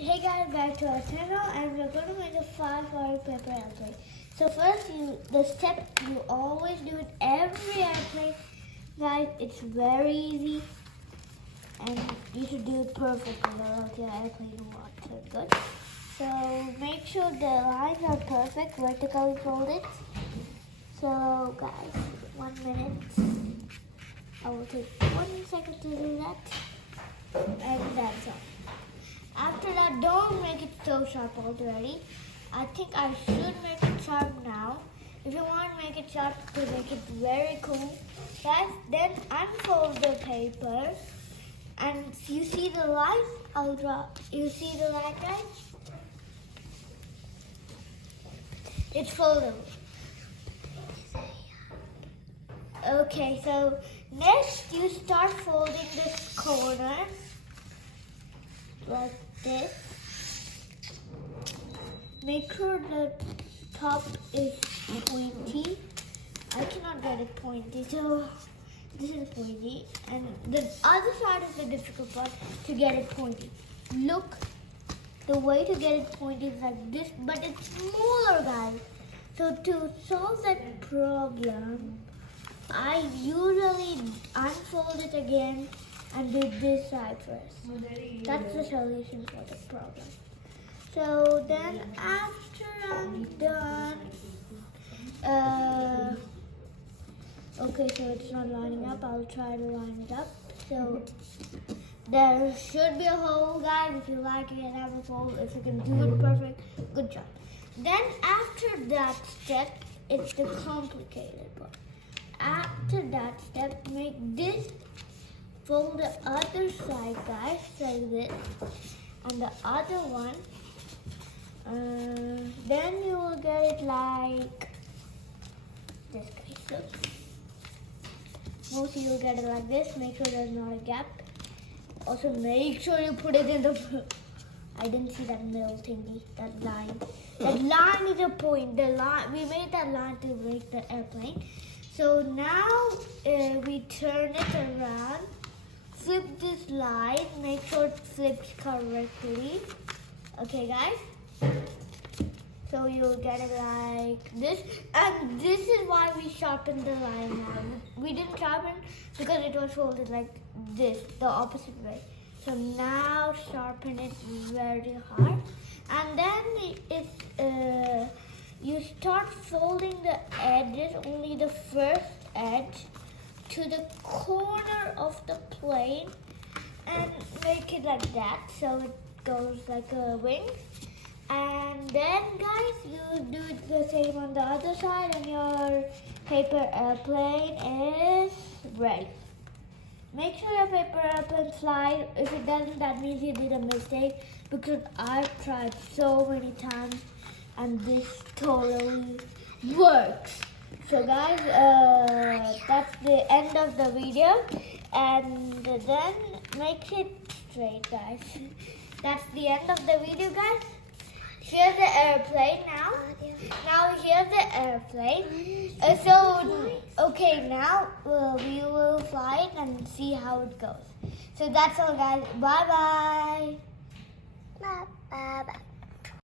Hey guys, back to our channel, and we're going to make a 5-hour paper airplane. So first, the step you always do it every airplane, guys. It's very easy, and you should do it perfectly, or else your airplane won't look good. So make sure the lines are perfect, vertically folded. So guys, 1 minute. I will take 1 second to do that, and that's all. After that, don't make it so sharp already. I think I should make it sharp now. If you want to make it sharp to make it very cool, guys, then unfold the paper. And you see the line? I'll draw. You see the line, guys? It's foldable. Okay, so next you start folding this corner like this. Make sure the top is pointy. I cannot get it pointy, so this is pointy, and the other side is the difficult part to get it pointy. Look, the way to get it pointy is like this, but it's smaller, guys. So to solve that problem, I usually unfold it again and do this side first. That's the solution for the problem. So then after I'm done, okay, so it's not lining up. I'll try to line it up. So there should be a hole, guys. If you like it and have a hole, if you can do it perfect, good job. Then after that step, it's the complicated part. After that step, make this. Fold the other side, guys, like this, and the other one. Then you will get it like this, guys. Look. Mostly you'll get it like this. Make sure there's not a gap. Also, make sure you put it in the. I didn't see that middle thingy, that line. That line is a point. The line, we made that line to make the airplane. So now we turn it around. Flip this line, make sure it flips correctly. Okay, guys? So you'll get it like this. And this is why we sharpened the line now. We didn't sharpen because it was folded like this, the opposite way. So now sharpen it very hard. And then you start folding the edges, only the first edge, to the corner of the plane, and make it like that so it goes like a wing. And then, guys, you do the same on the other side, and your paper airplane is ready. Make sure your paper airplane flies. If it doesn't, that means you did a mistake, because I've tried so many times and this totally works. So guys, that's the end of the video, and then make it straight, guys. That's the end of the video, guys. Here's the airplane now. Now here's the airplane. Okay, now we will fly it and see how it goes. So that's all, guys. Bye-bye. Bye-bye.